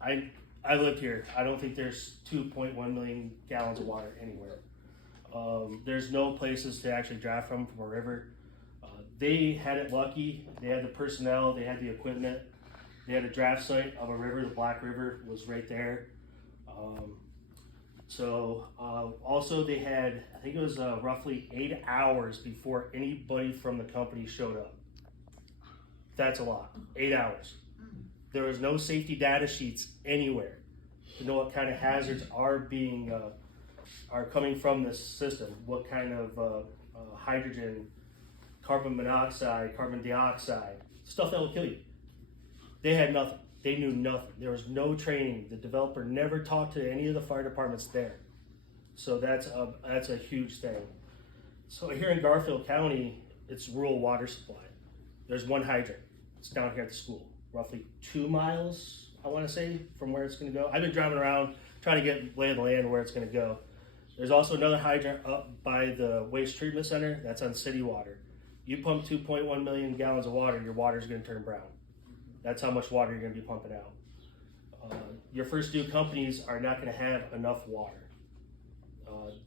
I lived here. I don't think there's 2.1 million gallons of water anywhere. There's no places to actually draft from a river. They had it lucky. They had the personnel, they had the equipment, they had a draft site of a river. The Black River was right there. Also they had, I think it was roughly 8 hours before anybody from the company showed up. That's a lot, 8 hours. There was no safety data sheets anywhere to know what kind of hazards are being, are coming from this system, what kind of hydrogen, carbon monoxide, carbon dioxide, stuff that will kill you. They had nothing. They knew nothing. There was no training. The developer never talked to any of the fire departments there. So that's a huge thing. So here in Garfield County, it's rural water supply. There's one hydrant. It's down here at the school, roughly 2 miles, I want to say, from where it's going to go. I've been driving around trying to get lay of the land where it's going to go. There's also another hydrant up by the waste treatment center. That's on city water. You pump 2.1 million gallons of water, your water's going to turn brown. That's how much water you're going to be pumping out. Your first due companies are not going to have enough water.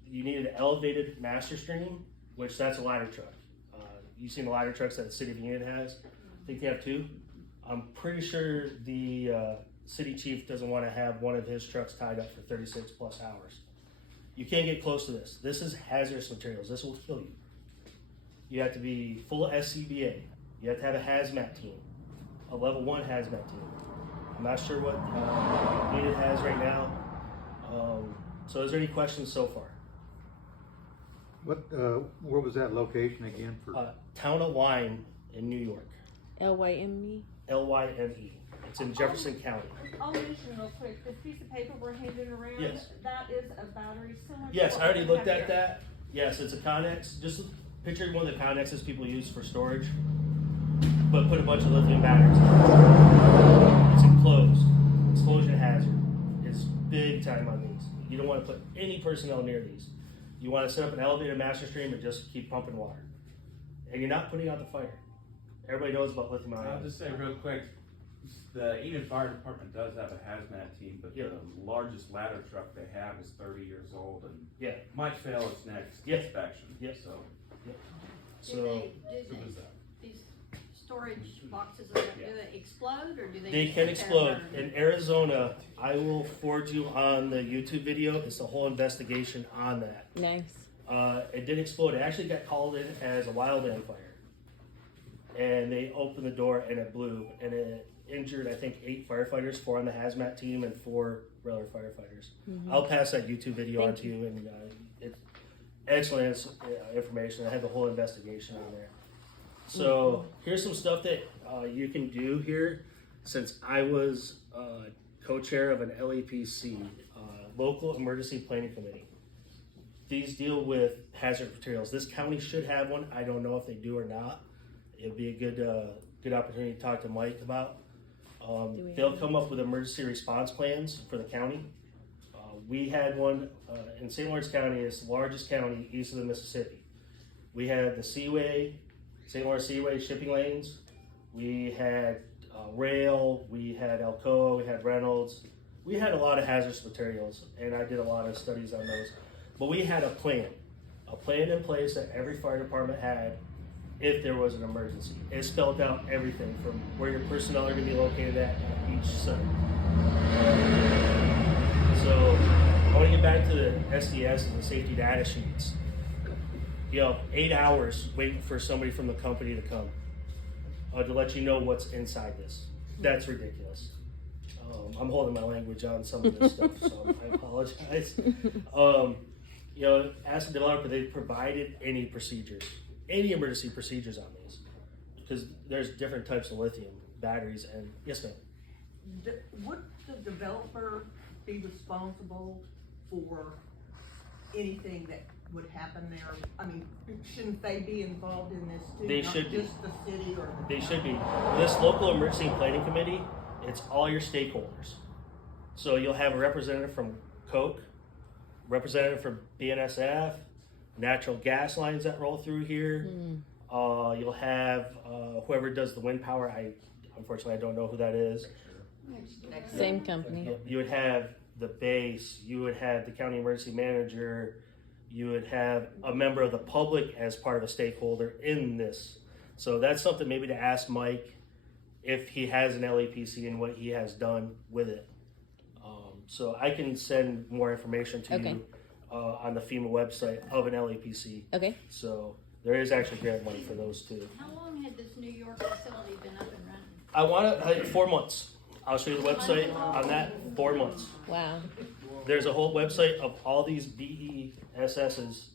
You need an elevated master stream, which that's a ladder truck. You've seen the ladder trucks that the City of Union has. I think they have 2. I'm pretty sure the city chief doesn't want to have one of his trucks tied up for 36 plus hours. You can't get close to this. This is hazardous materials. This will kill you. You have to be full SCBA. You have to have a hazmat team, a level 1 hazmat team. I'm not sure what it has right now. So is there any questions so far? Where was that location again? For Town of Lyme in New York. Lyme? Lyme. It's in Jefferson County. I'll mention real quick, this piece of paper we're handing around, Yes. that is a battery similar to Yes, what I already we looked have at here. that. Yes, it's a Connex. Just picture one of the Connexes people use for storage, but put a bunch of lithium batteries in it. It's enclosed. Explosion hazard is big time on these. You don't want to put any personnel near these. You want to set up an elevated master stream and just keep pumping water. And you're not putting out the fire. Everybody knows about lithium ion. I'll just say real quick, the Enid Fire Department does have a hazmat team, but Yeah. the largest ladder truck they have is 30 years old and Yeah. might fail its next Yeah. inspection. Yeah. So, So these storage boxes, do they explode or do they? they just can sit there explode. and burn? In Arizona, I will forward you on the YouTube video. It's a whole investigation on that. Nice. It didn't explode. It actually got called in as a wildland fire. And they opened the door and it blew. And it injured, I think, 8 firefighters, 4 on the hazmat team and 4 regular firefighters. I'll pass that YouTube video on to you. And it's excellent information. I have the whole investigation on there. So here's some stuff that you can do here. Since I was co-chair of an LEPC, Local Emergency Planning Committee. These deal with hazard materials. This county should have one. I don't know if they do or not. It'd be a good opportunity to talk to Mike about. They'll come up with emergency response plans for the county. We had one in St. Lawrence County. It's the largest county east of the Mississippi. We had the Seaway, St. Lawrence Seaway shipping lanes. We had rail. We had Alcoa. We had Reynolds. We had a lot of hazardous materials, and I did a lot of studies on those. But we had a plan in place that every fire department had if there was an emergency. It spelled out everything from where your personnel are going to be located at each site. So I want to get back to the SDS and the safety data sheets. 8 hours waiting for somebody from the company to come to let you know what's inside this. That's ridiculous. I'm holding my language on some of this stuff, so I apologize. As a developer, they provided any procedures, any emergency procedures on these, because there's different types of lithium batteries. And yes, ma'am. Would the developer be responsible for anything that would happen there? I mean, shouldn't they be involved in this too? They Not should be. just the city or the They county? should be. This local emergency planning committee, it's all your stakeholders. So you'll have a representative from Coke, representative from BNSF, natural gas lines that roll through here. You'll have whoever does the wind power. Unfortunately, I don't know who that is. Same company. You would have the base, you would have the county emergency manager, you would have a member of the public as part of a stakeholder in this. So that's something maybe to ask Mike if he has an LAPC and what he has done with it. So I can send more information to you on the FEMA website of an LAPC. Okay. So there is actually grant money for those too. How long had this New York facility been up and running? I want to 4 months. I'll show you the website on that. 4 months. Wow. There's a whole website of all these BESSs,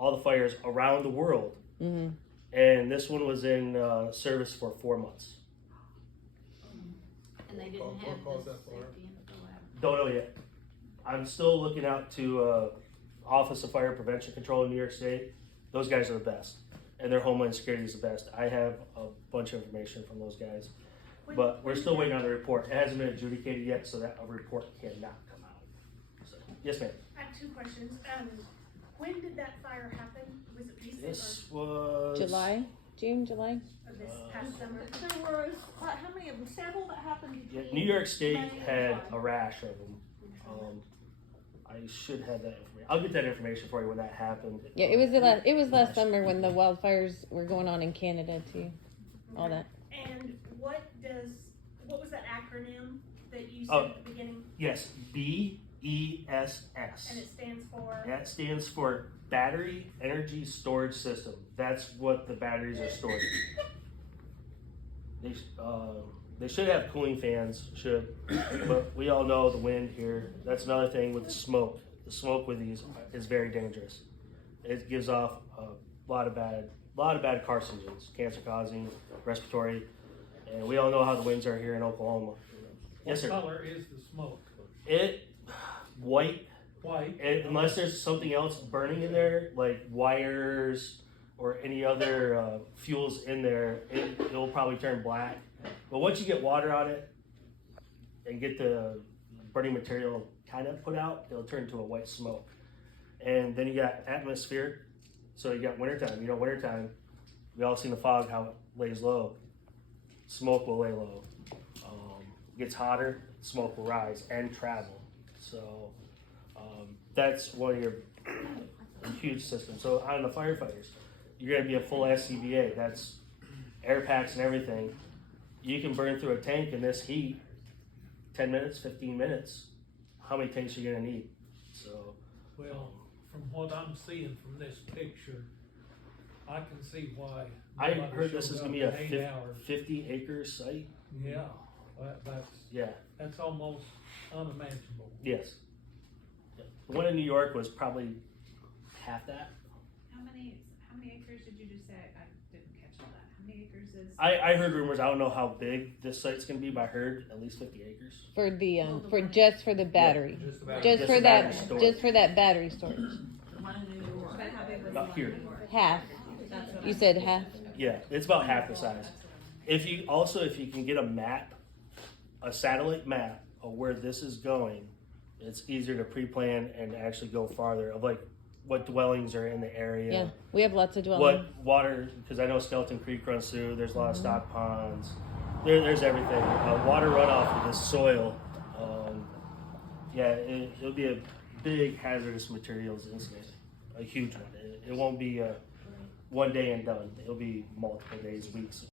all the fires around the world, Mm-hmm. and this one was in service for 4 months. And they didn't have the safety info out. Don't know yet. I'm still looking out to Office of Fire Prevention Control in New York State. Those guys are the best, and their Homeland Security is the best. I have a bunch of information from those guys, but we're still waiting on the report. It hasn't been adjudicated yet, so that a report cannot come out. So, yes, ma'am. I have 2 questions. When did that fire happen? Was it recent This was June, July. or this past summer? There was, how many of them, several that happened Yeah, between? New York State May and had July? a rash of them. I should have that information. I'll get that information for you when that happened. Yeah, it was last summer when the wildfires were going on in Canada too. All that. And what was that acronym that you said Oh. at the beginning? Yes, BESS. And it stands for? That stands for Battery Energy Storage System. That's what the batteries are stored in. They should have cooling fans, but we all know the wind here. That's another thing with the smoke. The smoke with these is very dangerous. It gives off a lot of bad carcinogens, cancer causing, respiratory, and we all know how the winds are here in Oklahoma. Yes, sir. What color is the smoke? White. White. Unless there's something else burning in there, like wires or any other fuels in there, it'll probably turn black. But once you get water on it and get the burning material kind of put out, it'll turn into a white smoke. And then you got atmospheric. So you got wintertime. You know, wintertime, we all seen the fog, how it lays low. Smoke will lay low. Gets hotter, smoke will rise and travel. So that's one of your huge systems. So on the firefighters, you're gonna be a full SCBA. That's air packs and everything. You can burn through a tank in this heat, 10 minutes, 15 minutes. How many tanks are you gonna need? So, Well, from what I'm seeing from this picture, I can see why. I nobody heard this showed is up gonna be in a 8 hours. 50-acre site. Yeah, Yeah, that's almost unimaginable. yes. The one in New York was probably half that. How many acres did you just say? I didn't catch all that. How many acres is? I heard rumors. I don't know how big this site's gonna be, but I heard at least 50 acres. For the just for the battery. Just about. Just Just for the that battery storage. just for that battery storage. The one in New York. But how big was About the here. one in New York? Half. That's what You I- said half? Yeah, it's about half the size. If you can get a map, a satellite map of where this is going, it's easier to pre-plan and actually go farther of like what dwellings are in the area. Yeah. We have lots of dwellings. What water, because I know Skeleton Creek runs through, there's a lot of stock ponds, there's everything. Water runoff of the soil. It'll be a big hazardous materials incident, a huge one. It won't be one day and done. It'll be multiple days, weeks